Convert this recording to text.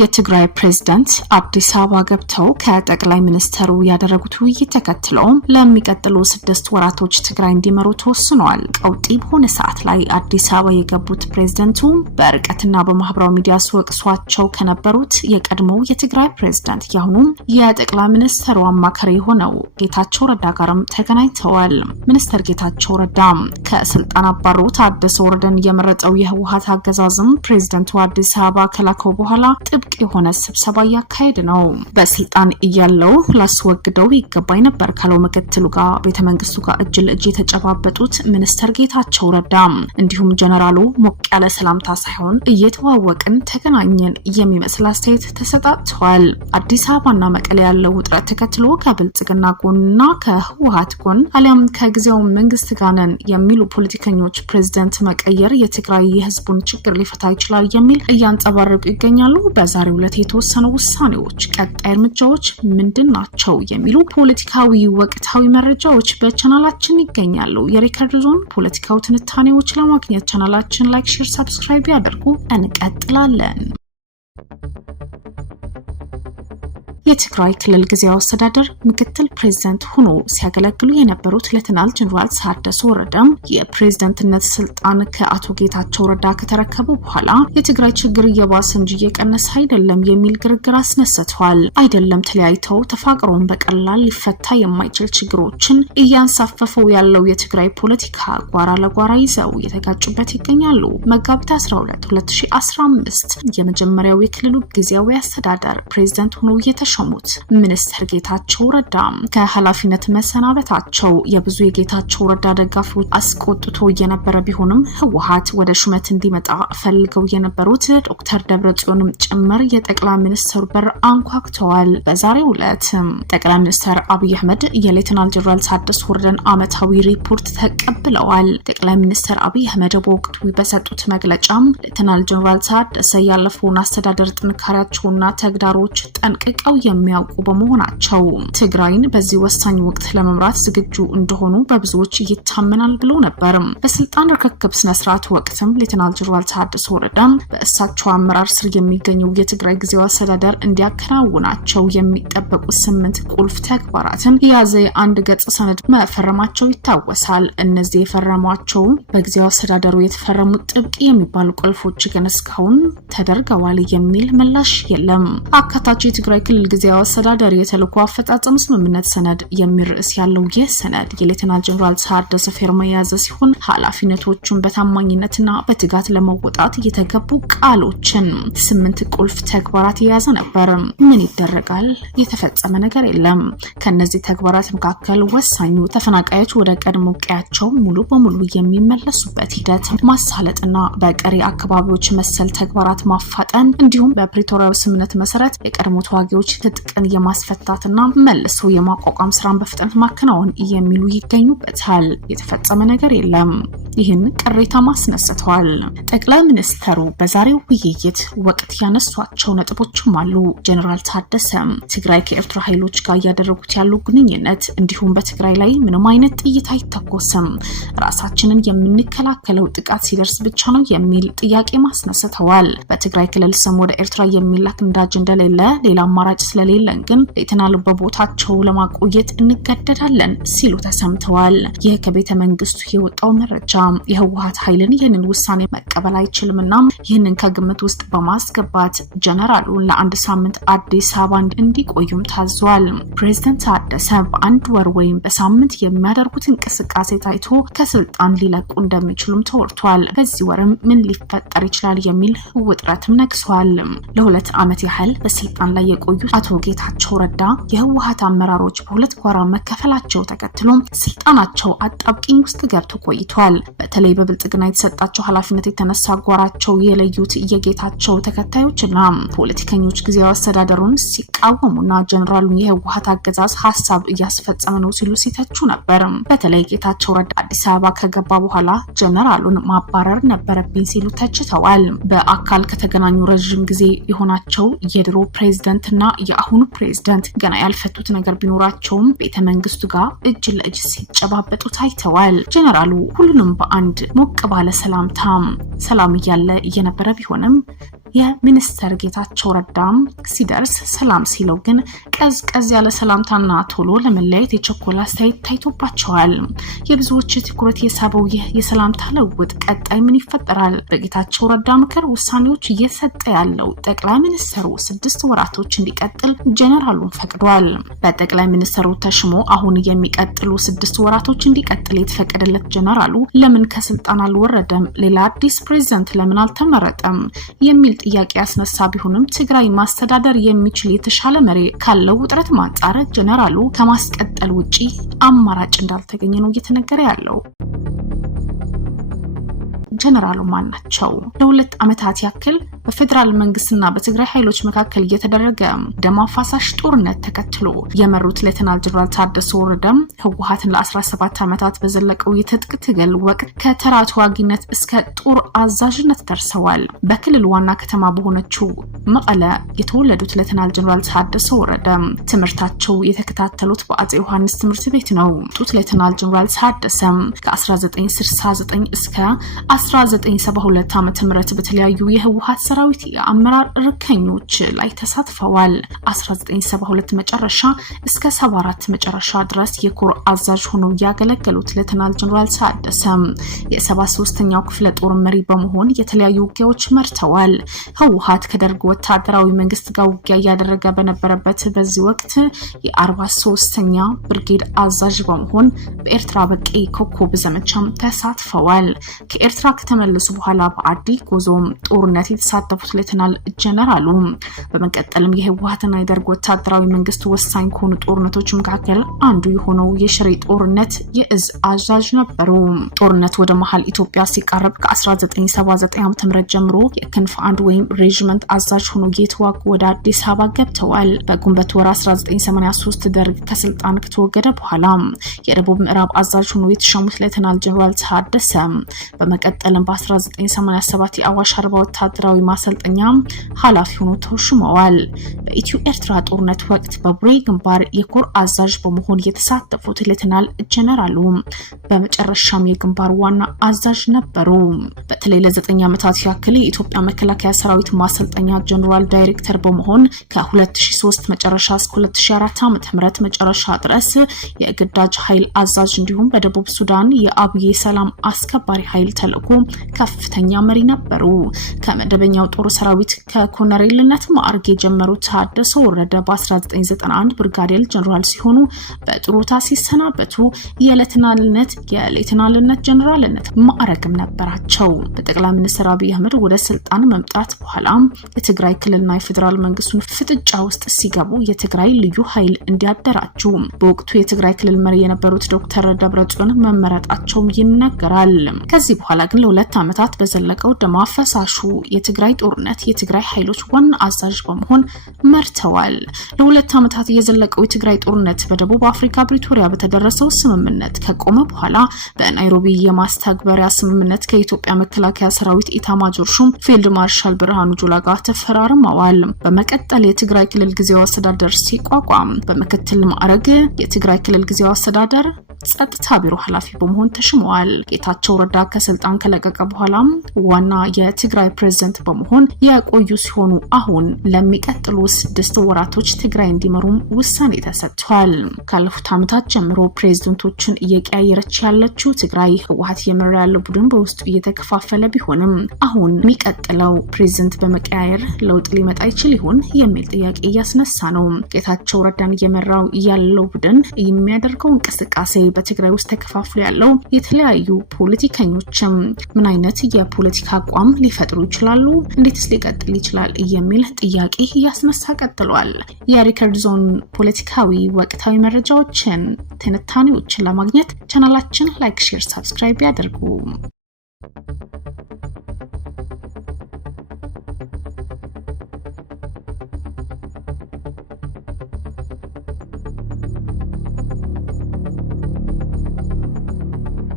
የትግራይ ፕሬዝዳንት አዲስ አበባ ገብተው ከጠቅላይ ሚኒስትሩ ያደረጉት ውይይት ተከትለው ለሚቀጥሉ 6 ወራቶች ትግራይ እንዲመሩ ተወስኗል። ቀውጢ በሆነ ሰዓት ላይ አዲስ አበባ የገቡት ፕሬዝዳንቱ በርቀትና በማህበራዊ ሚዲያ ሲወቅሷቸው ከነበሩት የቀድሞው የትግራይ ፕሬዝዳንት ያሁኑ የጠቅላይ ሚኒስትሩ አማካሪ ሆነው ጌታቸው ረዳ ጋርም ተገናኝተዋል። ሚኒስትር ጌታቸው ረዳ ከስልጣን አባሩት ታደሰ ወረደን የመረጠው የህወሓት አገዛዝም ፕሬዝዳንቱ አዲስ አበባ ከላከው በኋላ ጥብቅ የሆነ ስብሰባ ያካሄደ ነው። በስልጣን እያለው ላስወግደው ይገባኝ ነበር ካለው ምክትሉ ጋር ቤተመንግስቱ ጋር እጅ ለእጅ የተጨባበጡት ሚኒስትር ጌታቸው ረዳ እንዲሁም ጀነራሉ ሞቅ ያለ ሰላምታ ሳይሆን እየተዋወቅን ተገናኘን የሚመስል አስተያየት ተሰጣጥቷል። አዲስ አበባና መቀሌ ያለው ውጥረት ተከትሎ ከብልጽግና ጎንና ከህወሓት ጎን አሊያም ከጊዜው መንግስት ጋር ነን የሚሉ ፖለቲከኞች ፕሬዝዳንት መቀየር የትግራይ የህዝቡን ችግር ሊፈታ ይችላል የሚል እያንጸባረቁ ይገኛሉ። በዛሬው ዕለት የተወሰኑ ውሳኔዎች፣ ቀጣይ እርምጃዎች ምንድናቸው የሚሉ ፖለቲካዊ ወቅታዊ መረጃዎች በቻናላችን ይገኛሉ። የሪከርድ ዞን ፖለቲካዊ ትንታኔዎች ለማግኘት ቻናላችን ላይክ፣ ሼር፣ ሰብስክራይብ ያድርጉ። እንቀጥላለን። የትግራይ ክልል ጊዜያዊ አስተዳደር ምክትል ፕሬዝዳንት ሆኖ ሲያገለግሉ የነበሩት ሌተናል ጀነራል ታደሰ ወረደ የፕሬዝዳንትነት ስልጣን ከአቶ ጌታቸው ረዳ ከተረከቡ በኋላ የትግራይ ችግር እየባሰ እንጂ እየቀነሰ አይደለም የሚል ግርግር አስነስተዋል። አይደለም ተለያይተው ተፋቅረውን በቀላል ሊፈታ የማይችል ችግሮችን እያንሳፈፈው ያለው የትግራይ ፖለቲካ ጓራ ለጓራ ይዘው የተጋጩበት ይገኛሉ። መጋቢት 12 2015 የመጀመሪያው የክልሉ ጊዜያዊ አስተዳደር ፕሬዝዳንት ሆኖ የተሾሙት ሚኒስትር ጌታቸው ረዳ ከኃላፊነት መሰናበታቸው የብዙ የጌታቸው ረዳ ደጋፊዎች አስቆጥቶ የነበረ ቢሆንም ህወሓት ወደ ሹመት እንዲመጣ ፈልገው የነበሩት ዶክተር ደብረጽዮንም ጭምር የጠቅላይ ሚኒስትሩ በር አንኳኩተዋል። በዛሬው ዕለት ጠቅላይ ሚኒስትር አብይ አህመድ የሌተናል ጀነራል ታደሰ ወረደን ዓመታዊ ሪፖርት ተቀብለዋል። ጠቅላይ ሚኒስትር አብይ አህመድ በወቅቱ በሰጡት መግለጫ ሌተናል ጀነራል ታደሰ ያለፈውን አስተዳደር ጥንካሬያቸውና ተግዳሮች ጠንቅቀው የሚያውቁ በመሆናቸው ትግራይን በዚህ ወሳኝ ወቅት ለመምራት ዝግጁ እንደሆኑ በብዙዎች ይታመናል ብሎ ነበር። በስልጣን ርክክብ ስነ ስርዓት ወቅትም ሌተናል ጀነራል ታደሰ ወረደ በእሳቸው አመራር ስር የሚገኘው የትግራይ ጊዜያዊ አስተዳደር እንዲያከናውናቸው የሚጠበቁ 8 ቁልፍ ተግባራትን የያዘ አንድ ገጽ ሰነድ መፈረማቸው ይታወሳል። እነዚህ የፈረሟቸው በጊዜያዊ አስተዳደሩ የተፈረሙ ጥብቅ የሚባሉ ቁልፎች ግን እስካሁን ተደርገዋል የሚል ምላሽ የለም። አካታች የትግራይ ክልል ጊዜያዊ አስተዳደር የተልዕኮ አፈጻጸም ስምምነት ሰነድ የሚል ርዕስ ያለው ይህ ሰነድ የሌተናል ጀነራል ታደሰ ፊርማ የያዘ ሲሆን ኃላፊነቶቹን በታማኝነትና በትጋት ለመወጣት የተገቡ ቃሎችን 8 ቁልፍ ተግባራት የያዘ ነበር። ምን ይደረጋል? የተፈጸመ ነገር የለም። ከነዚህ ተግባራት መካከል ወሳኙ ተፈናቃዮች ወደ ቀድሞ ቀያቸው ሙሉ በሙሉ የሚመለሱበት ሂደት ማሳለጥና በቀሪ አካባቢዎች መሰል ተግባራት ማፋጠን እንዲሁም በፕሪቶሪያው ስምምነት መሰረት የቀድሞ ተዋጊዎች ትጥቅን የማስፈታትና መልሶ የማቋቋም ስራን በፍጥነት ማከናወን የሚሉ ይገኙበታል። የተፈጸመ ነገር የለም። ይህን ቅሬታ ማስነስተዋል። ጠቅላይ ሚኒስትሩ በዛሬው ውይይት ወቅት ያነሷቸው ነጥቦችም አሉ። ጀነራል ታደሰ ትግራይ ከኤርትራ ኃይሎች ጋር እያደረጉት ያሉ ግንኙነት እንዲሁም በትግራይ ላይ ምንም አይነት ጥይት አይተኮስም፣ ራሳችንን የምንከላከለው ጥቃት ሲደርስ ብቻ ነው የሚል ጥያቄ ማስነስተዋል። በትግራይ ክልል ስም ወደ ኤርትራ የሚላክ እንዳጅ እንደሌለ ሌላ አማራጭ ስለሌለን ግን ሌተናል በቦታቸው ለማቆየት እንገደዳለን ሲሉ ተሰምተዋል። ይህ ከቤተ መንግስቱ የወጣው መረጃ የህወሓት ኃይልን ይህንን ውሳኔ መቀበል አይችልምና ይህንን ከግምት ውስጥ በማስገባት ጀነራሉን ለአንድ ሳምንት አዲስ አበባ እንዲቆዩም ታዟል። ፕሬዝዳንት ታደሰ በአንድ ወር ወይም በሳምንት የሚያደርጉት እንቅስቃሴ ታይቶ ከስልጣን ሊለቁ እንደሚችሉም ተወርቷል። በዚህ ወርም ምን ሊፈጠር ይችላል የሚል ውጥረትም ነግሷል። ለ2 ዓመት ያህል በስልጣን ላይ የቆዩት አቶ ጌታቸው ረዳ የህወሓት አመራሮች በሁለት ጎራ መከፈላቸው ተከትሎ ስልጣናቸው አጣብቂኝ ውስጥ ገብቶ ቆይቷል። በተለይ በብልጽግና የተሰጣቸው ኃላፊነት የተነሳ ጓራቸው የለዩት የጌታቸው ተከታዮችና ፖለቲከኞች ጊዜያዊ አስተዳደሩን ሲቃወሙና ጀነራሉን የህወሓት አገዛዝ ሐሳብ እያስፈጸመ ነው ሲሉ ሲተቹ ነበር። በተለይ ጌታቸው ረዳ አዲስ አበባ ከገባ በኋላ ጀነራሉን ማባረር ነበረብኝ ሲሉ ተችተዋል። በአካል ከተገናኙ ረጅም ጊዜ የሆናቸው የድሮ ፕሬዝዳንትና የአሁኑ ፕሬዝዳንት ገና ያልፈቱት ነገር ቢኖራቸውም ቤተ መንግስቱ ጋር እጅ ለእጅ ሲጨባበጡ ታይተዋል። ጀነራሉ ሁሉንም በአንድ ሞቅ ባለ ሰላም እያለ እየነበረ ቢሆንም የሚኒስተር ጌታቸው ረዳም ሲደርስ ሰላም ሲለው ግን ቀዝቀዝ ያለ ሰላምታና ቶሎ ለመለያየት የቸኮላ አስተያየት ታይቶባቸዋል። የብዙዎች ትኩረት የሳበው ይህ የሰላምታ ለውጥ ቀጣይ ምን ይፈጠራል? በጌታቸው ረዳ ምክር ውሳኔዎች እየሰጠ ያለው ጠቅላይ ሚኒስተሩ 6 ወራቶች እንዲቀጥል ጀነራሉን ፈቅዷል። በጠቅላይ ሚኒስተሩ ተሽሞ አሁን የሚቀጥሉ 6 ወራቶች እንዲቀጥል የተፈቀደለት ጀነራሉ ለምን ከስልጣን አልወረደም? ሌላ አዲስ ፕሬዝዳንት ለምን አልተመረጠም? የሚል ጥያቄ ያስነሳ ቢሆንም ትግራይ ማስተዳደር የሚችል የተሻለ መሪ ካለው ውጥረት ማንጻር ጀነራሉ ከማስቀጠል ውጪ አማራጭ እንዳልተገኘ ነው እየተነገረ ያለው። ጀነራሉ ማን ናቸው? ለ2 ዓመታት ያክል በፌደራል መንግስትና በትግራይ ኃይሎች መካከል እየተደረገ ደም አፋሳሽ ጦርነት ተከትሎ የመሩት ሌተናል ጀነራል ታደሰ ወረደ ህወሓትን ለ17 ዓመታት በዘለቀው የትጥቅ ትግል ወቅት ከተራ ተዋጊነት እስከ ጦር አዛዥነት ደርሰዋል። በክልል ዋና ከተማ በሆነችው መቀለ የተወለዱት ሌተናል ጀነራል ታደሰ ወረደ ትምህርታቸው የተከታተሉት በአፄ ዮሐንስ ትምህርት ቤት ነው። ሌተናል ጀነራል ታደሰ ከ1969 እስከ 1972 ዓ.ም በተለያዩ የህወሓት ሰራዊት የአመራር እርከኞች ላይ ተሳትፈዋል። 1972 መጨረሻ እስከ 74 መጨረሻ ድረስ የኮር አዛዥ ሆነው ያገለገሉት ሌተናል ጀነራል ታደሰ የ73ኛው ክፍለ ጦር መሪ በመሆን የተለያዩ ውጊያዎች መርተዋል። ህወሓት ከደርግ ወታደራዊ መንግስት ጋር ውጊያ እያደረገ በነበረበት በዚህ ወቅት የ43ኛ ብርጌድ አዛዥ በመሆን በኤርትራ በቀይ ኮከብ ዘመቻም ተሳትፈዋል። ከኤርትራ ከተመለሱ በኋላ በአዲ ጎዞም ጦርነት የተሳተፉት ሌተናል ጀነራሉ በመቀጠልም የህወሓትና የደርግ ወታደራዊ መንግስት ወሳኝ ከሆኑ ጦርነቶች መካከል አንዱ የሆነው የሽሬ ጦርነት የእዝ አዛዥ ነበሩ። ጦርነት ወደ መሃል ኢትዮጵያ ሲቃረብ ከ1979 ዓ.ም ጀምሮ የክንፍ 1 ወይም ሬጂመንት አዛዥ ሆኖ እየተዋጉ ወደ አዲስ አበባ ገብተዋል። በግንቦት ወር 1983 ደርግ ከስልጣን ከተወገደ በኋላ የደቡብ ምዕራብ አዛዥ ሆኖ የተሾሙት ሌተናል ጀነራል ታደሰ በመቀጠልም በ1987 የአዋሽ አርባ ወታደራዊ ማሰልጠኛ ኃላፊ ሆነው ተሾመዋል። በኢትዮ ኤርትራ ጦርነት ወቅት በቡሬ ግንባር የኮር አዛዥ በመሆን የተሳተፉት ሌተናል ጀነራሉ በመጨረሻም የግንባር ዋና አዛዥ ነበሩ። በተለይ ለ9 ዓመታት ያክል የኢትዮጵያ መከላከያ ሰራዊት ማሰልጠኛ ጀነራል ዳይሬክተር በመሆን ከ2003 መጨረሻ እስከ 2004 ዓ.ም መጨረሻ ድረስ የግዳጅ ኃይል አዛዥ እንዲሁም በደቡብ ሱዳን የአብዬ ሰላም አስከባሪ ኃይል ተልዕኮ ከፍተኛ መሪ ነበሩ። ከመደበኛው ጦር ሰራዊት ከኮሎኔልነት ማዕረግ የጀመሩት ታደሰ ወረደ በ1991 ብርጋዴር ጀነራል ሲሆኑ በጥሩታ ሲሰናበቱ የሌተናልነት ጀነራልነት ማዕረግም ነበራቸው። በጠቅላይ ሚኒስትር አብይ አህመድ ወደ ስልጣን መምጣት በኋላ የትግራይ ክልልና የፌደራል መንግስቱን ፍጥጫ ውስጥ ሲገቡ የትግራይ ልዩ ኃይል እንዲያደራጁ በወቅቱ የትግራይ ክልል መሪ የነበሩት ዶክተር ደብረጽዮን መመረጣቸው ይነገራል። ከዚህ በኋላ ግን ለ2 ዓመታት በዘለቀው ደም አፋሳሹ የትግራይ ጦርነት የትግራይ ኃይሎች ዋና አዛዥ በመሆን መርተዋል። ለ2 ዓመታት የዘለቀው የትግራይ ጦርነት በደቡብ አፍሪካ ፕሪቶሪያ በተደረሰው ስምምነት ከቆመ በኋላ በናይሮቢ የማስተግበሪያ ስምምነት ከኢትዮጵያ መከላከያ ሰራዊት ኢታማጆር ሹም ፊልድ ማርሻል ብርሃኑ ጁላ ጋር ተፈራርመዋል። በመቀጠል የትግራይ ክልል ጊዜያዊ አስተዳደር ሲቋቋም በምክትል ማዕረግ የትግራይ ክልል ጊዜያዊ አስተዳደር ጸጥታ ቢሮ ኃላፊ በመሆን ተሽመዋል። ጌታቸው ረዳ ከስልጣን ከለቀቀ በኋላ ዋና የትግራይ ፕሬዝዳንት በመሆን የቆዩ ሲሆኑ አሁን ለሚቀጥሉ 6 ወራቶች ትግራይ እንዲመሩም ውሳኔ ተሰጥቷል። ካለፉት ዓመታት ጀምሮ ፕሬዝዳንቶችን እየቀያየረች ያለችው ትግራይ ህወሓት የመራ ያለው ቡድን በውስጡ እየተከፋፈለ ቢሆንም አሁን የሚቀጥለው ፕሬዝዳንት በመቀያየር ለውጥ ሊመጣ ይችል ይሆን የሚል ጥያቄ እያስነሳ ነው። ጌታቸው ረዳን እየመራው ያለው ቡድን የሚያደርገው እንቅስቃሴ በትግራይ ውስጥ ተከፋፍሎ ያለው የተለያዩ ፖለቲከኞችም ምን አይነት የፖለቲካ አቋም ሊፈጥሩ ይችላሉ? እንዴትስ ሊቀጥል ይችላል? የሚል ጥያቄ እያስነሳ ቀጥሏል። የሪከርድ ዞን ፖለቲካዊ ወቅታዊ መረጃዎችን፣ ትንታኔዎችን ለማግኘት ቻናላችን ላይክ፣ ሼር፣ ሰብስክራይብ ያድርጉ።